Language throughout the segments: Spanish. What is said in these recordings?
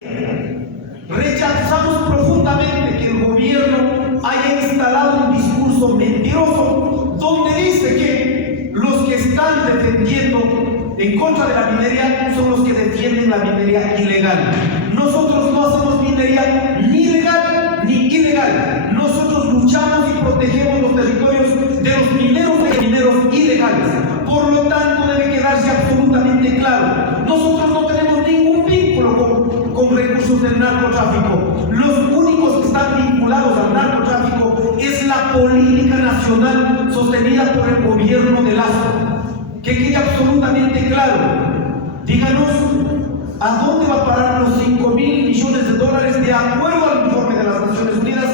Rechazamos profundamente que el gobierno haya instalado un discurso mentiroso donde dice que los que están defendiendo en contra de la minería son los que defienden la minería ilegal. Nosotros no hacemos minería ni legal ni ilegal. Nosotros luchamos y protegemos los territorios de los mineros ilegales. Por lo tanto, debe quedarse absolutamente claro. Nosotros no tenemos ningún vínculo con recursos del narcotráfico. Los únicos que están vinculados al narcotráfico es la política nacional sostenida por el gobierno de Lazo. Que quede absolutamente claro. Díganos, ¿a dónde va a parar los 5.000 millones de dólares de acuerdo al informe de las Naciones Unidas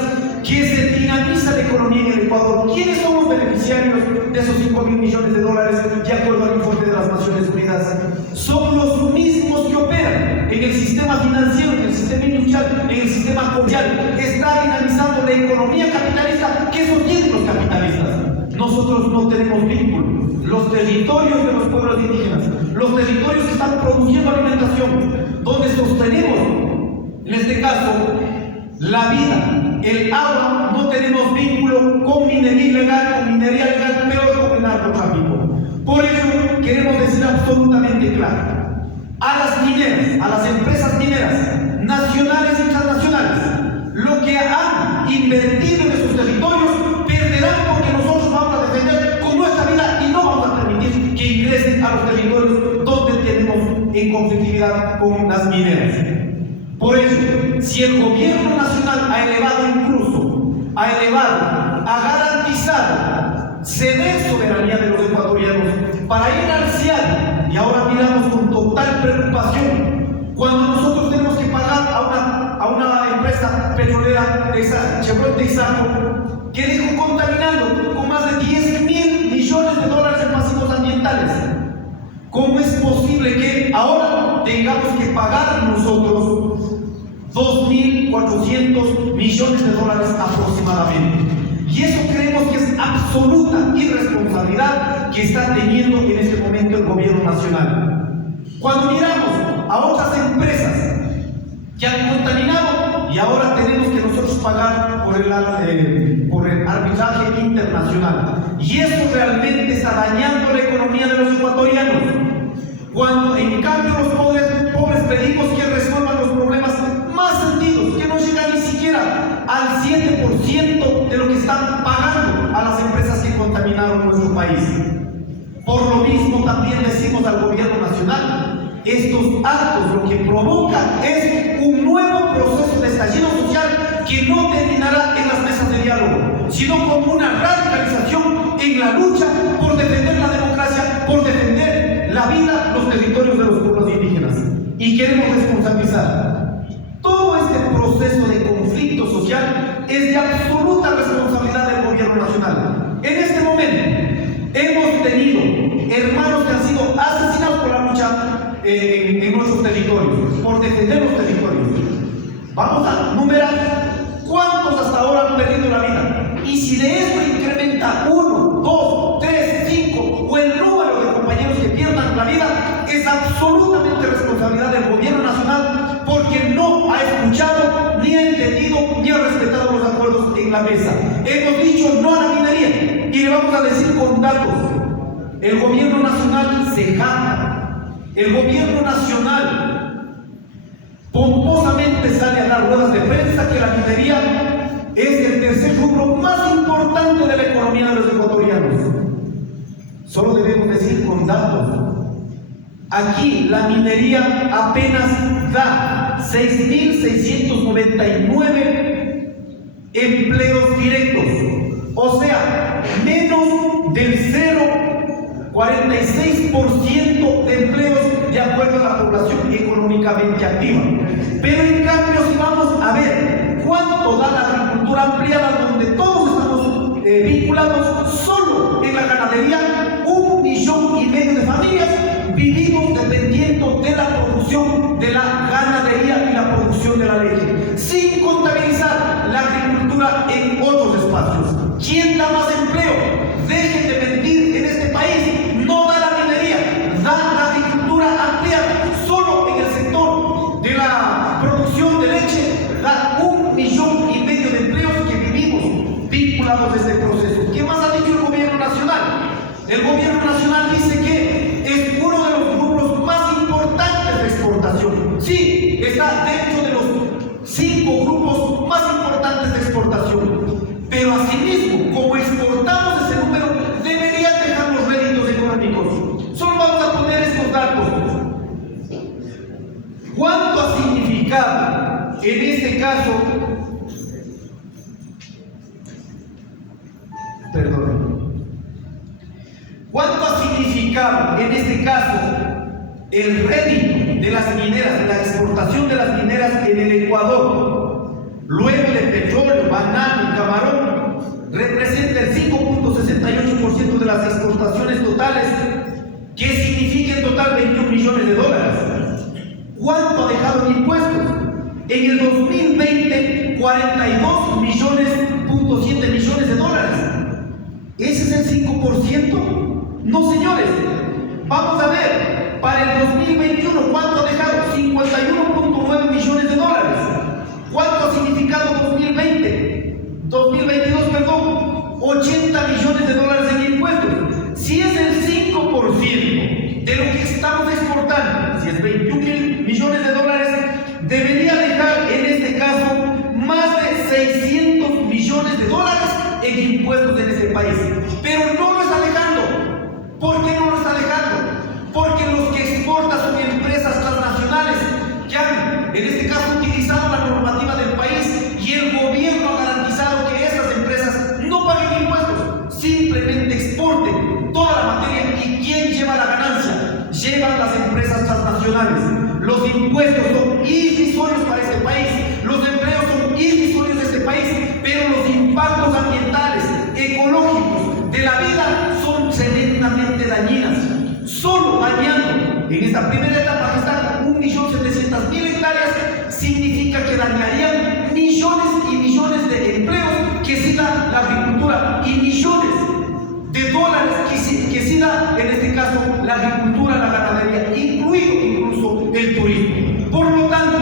que se dinamiza la economía en el Ecuador? ¿Quiénes son los beneficiarios de esos 5.000 millones de dólares de acuerdo al informe de las Naciones Unidas? Son los mismos que operan en el sistema financiero, en el sistema industrial, en el sistema comercial. Está dinamizando la economía capitalista que sostienen los capitalistas. Nosotros no tenemos vínculo. Los territorios de los pueblos indígenas, los territorios que están produciendo alimentación, donde sostenemos, en este caso, la vida, el agua, no tenemos vínculo con minería ilegal, peor con el narcotráfico. Por eso queremos decir absolutamente claro a las mineras, a las empresas mineras, nacionales y transnacionales, lo que han invertido en esos territorios perderán porque nosotros vamos a defender con nuestra vida y no vamos a permitir que ingresen a los territorios donde tenemos en conflictividad con las mineras. Por eso, si el gobierno nacional ha elevado a garantizar ceder soberanía de los ecuatorianos para ir al CIAD, y ahora miramos con total preocupación cuando nosotros tenemos que pagar a una empresa petrolera, Chevron de Izarco, que dejó contaminando con más de 10.000 millones de dólares en pasivos ambientales. ¿Cómo es posible que ahora tengamos que pagar nosotros 2.400 millones de dólares aproximadamente? Y eso creemos que es absoluta irresponsabilidad que está teniendo en este momento el gobierno nacional. Cuando miramos a otras empresas que han contaminado y ahora tenemos que nosotros pagar por el arbitraje internacional, y eso realmente está dañando la economía de los ecuatorianos, cuando en cambio los pobres pedimos que resuelvan los problemas más sentidos, que no llegan ni siquiera al 7% de lo que están pagando a las empresas que contaminaron nuestro país. Por lo mismo también decimos al gobierno nacional, estos actos lo que provocan es un nuevo proceso de estallido social que no terminará en las mesas de diálogo, sino como una radicalización en la lucha por defender la democracia, por defender la vida, los territorios de los pueblos indígenas. Y queremos responsabilizar. Todo este proceso de conflicto social es de absoluta responsabilidad del gobierno nacional. En este momento hemos tenido hermanos que han sido asesinados por la lucha en nuestros territorios, por defender los territorios. Vamos a numerar cuántos hasta ahora han perdido la vida. Y si de eso incrementa 1, 2, 3, 5 o el número de compañeros que pierdan la vida, es absolutamente responsabilidad del gobierno nacional, porque no ha escuchado, ni ha entendido, ni ha respetado los acuerdos en la mesa. Hemos dicho no a la minería y le vamos a decir con datos. El gobierno nacional se jacta. El gobierno nacional pomposamente sale a dar ruedas de prensa que la minería es el tercer rubro más importante de la economía de los ecuatorianos. Solo debemos decir con datos. Aquí la minería apenas da 6.699 empleos directos, o sea, menos del 0,46% de empleos de acuerdo a la población económicamente activa. Pero en cambio, si vamos a ver cuánto da la agricultura ampliada, donde todos estamos vinculados, solo en la ganadería, 1,5 millones de familias vivimos dependiendo de la producción de la ganadería y la producción de la leche, sin contabilizar la agricultura en otros espacios. ¿Quién da más empleo? Dejen de mentir en este país. No da la minería, da la agricultura ampliada, solo en el sector de la producción El gobierno nacional dice que es uno de los grupos más importantes de exportación. Sí, está dentro de los 5 grupos más importantes de exportación. Pero asimismo, como exportamos ese número, deberían dejar los réditos económicos. Solo vamos a poner estos datos. ¿Cuánto ha significado en este caso? ¿Cuánto ha significado en este caso el rédito de las mineras, de la exportación de las mineras en el Ecuador? Luego de petróleo, banano y camarón, representa el 5.68% de las exportaciones totales, que significa en total 21 millones de dólares. ¿Cuánto ha dejado en impuestos? En el 2020, 42.7 millones de dólares. ¿Ese es el 5%? No, señores. Vamos a ver, para el 2021, ¿cuánto ha dejado? 51.9 millones de dólares. ¿Cuánto ha significado 2022, perdón? 80 millones de dólares en impuestos. Si es el 5% de lo que estamos exportando, si es 21 millones de dólares, debería dejar en este caso más de 600 millones de dólares en impuestos en este país. Pero no lo está dejando. ¿Por qué no lo está dejando? Porque los que exportan son empresas transnacionales que han, en este caso, utilizado la normativa del país, y el gobierno ha garantizado que estas empresas no paguen impuestos, simplemente exporten toda la materia. ¿Y quién lleva la ganancia? Llevan las empresas transnacionales. Los impuestos son irrisorios para este país, los empleos son irrisorios de este país, pero los impactos ambientales, ecológicos, de la vida son tremendamente dañinas. Solo dañando en esta primera etapa que están 1.700.000 hectáreas, significa que dañarían millones y millones de empleos que sí da la agricultura y millones de dólares que sí da, en este caso, la agricultura, la ganadería, incluido incluso el turismo. Por lo tanto,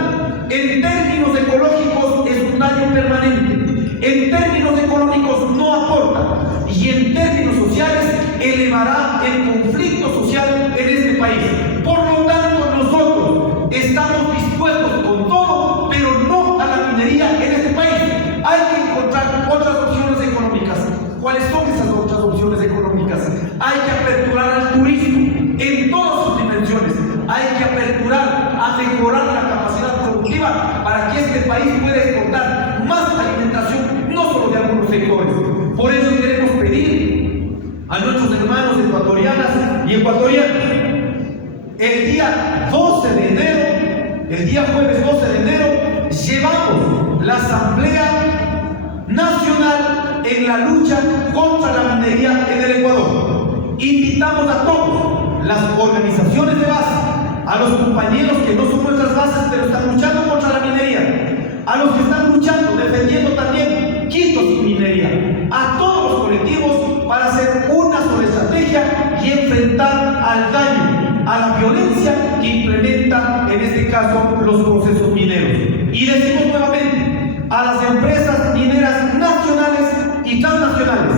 en términos ecológicos es un daño permanente, en términos económicos no aporta, y en términos sociales elevará el conflicto social en este país. Por lo tanto, nosotros estamos dispuestos con todo, pero no a la minería en este país. Hay que encontrar otras opciones económicas. ¿Cuáles son esas otras opciones económicas? Hay que aperturar al turismo en todas sus dimensiones. Hay que aperturar a mejorar la capacidad productiva para que este país pueda exportar más alimentación, no solo de algunos sectores. Por eso queremos pedir a nuestros hermanos ecuatorianas y ecuatorianos, el día 12 de enero, el día jueves 12 de enero, llevamos la Asamblea Nacional en la lucha contra la minería en el Ecuador. Invitamos a todos, las organizaciones de base, a los compañeros que no son nuestras bases pero están luchando contra la minería, a los que están luchando, defendiendo también Quito sin minería, a todos los colectivos, para hacer una sola estrategia y enfrentar al daño, a la violencia que implementa en este caso los procesos mineros. Y decimos nuevamente a las empresas mineras nacionales y transnacionales,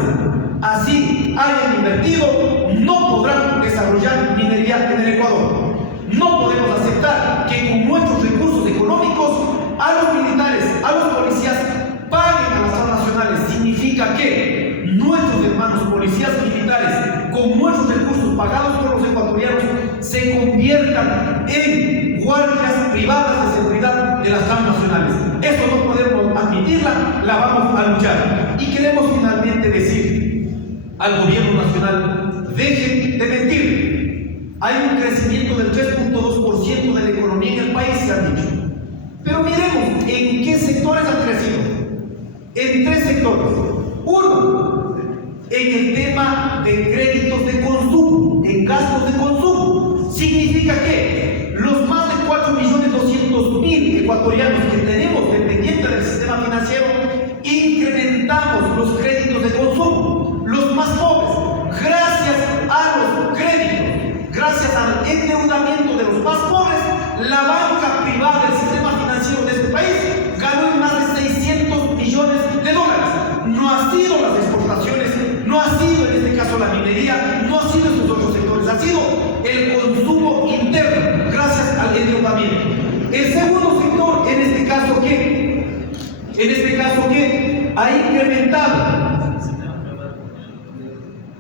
así hayan invertido, no podrán desarrollar minería en el Ecuador. No podemos aceptar que con nuestros recursos económicos a los militares, a los policías, paguen a las transnacionales. Significa que nuestros hermanos policías militares, con nuestros recursos pagados por los ecuatorianos, se conviertan en guardias privadas de seguridad de las transnacionales. Esto no podemos admitirla, la vamos a luchar. Y queremos finalmente decir al gobierno nacional: dejen de mentir. Hay un crecimiento del 3.2% de la economía en el país, se ha dicho. Pero miremos en qué sectores han crecido. En 3 sectores. Uno, en el tema de créditos de consumo, en gastos de consumo. Significa que los más de 4.200.000 ecuatorianos que tenemos dependientes del sistema financiero, incrementamos los créditos de consumo. Los más pobres, gracias a los créditos, gracias al endeudamiento de los más pobres, la banca privada del sistema financiero de este país ganó en más de 600 millones de dólares. No ha sido las exportaciones, no ha sido en este caso la minería, no ha sido en este caso que ha incrementado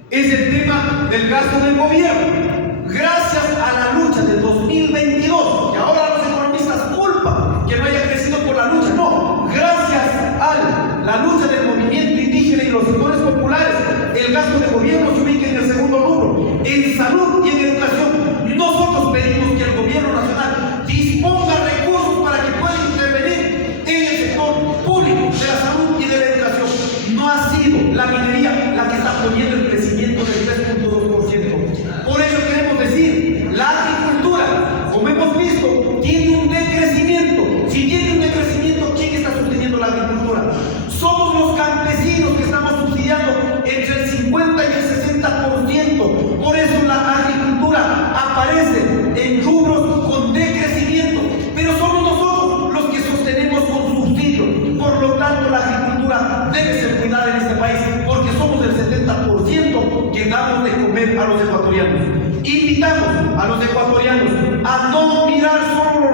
es el tema del gasto del gobierno. Gracias a la lucha del 2022, que ahora los economistas culpan que no haya crecido por la lucha, no, gracias a la lucha del movimiento indígena y los sectores populares, el gasto del gobierno se ubica en el segundo rubro. En salud y en educación, nosotros pedimos que el gobierno nacional disponga recursos para que pueda intervenir en el sector público de la salud y de la educación. No ha sido la minería la que está poniendo el crecimiento del 3.2%. Por ello queremos decir, la agricultura, como hemos visto, tiene un decrecimiento. Si tiene un decrecimiento, ¿quién está sosteniendo la agricultura? Somos los campesinos que estamos subsidiando entre el 50 y el 60%. Por eso la agricultura aparece en rubros con decrecimiento. Pero somos nosotros los que sostenemos con subsidio. Por lo tanto, la agricultura debe ser cuidada en este país, porque somos el 70% que damos de comer a los ecuatorianos. Invitamos a los ecuatorianos a no mirar solo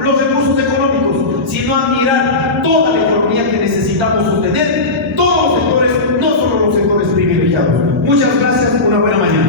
los recursos económicos, sino a mirar toda la economía que necesitamos sostener, todos los sectores, no solo los sectores privilegiados. Muchas gracias, una buena mañana.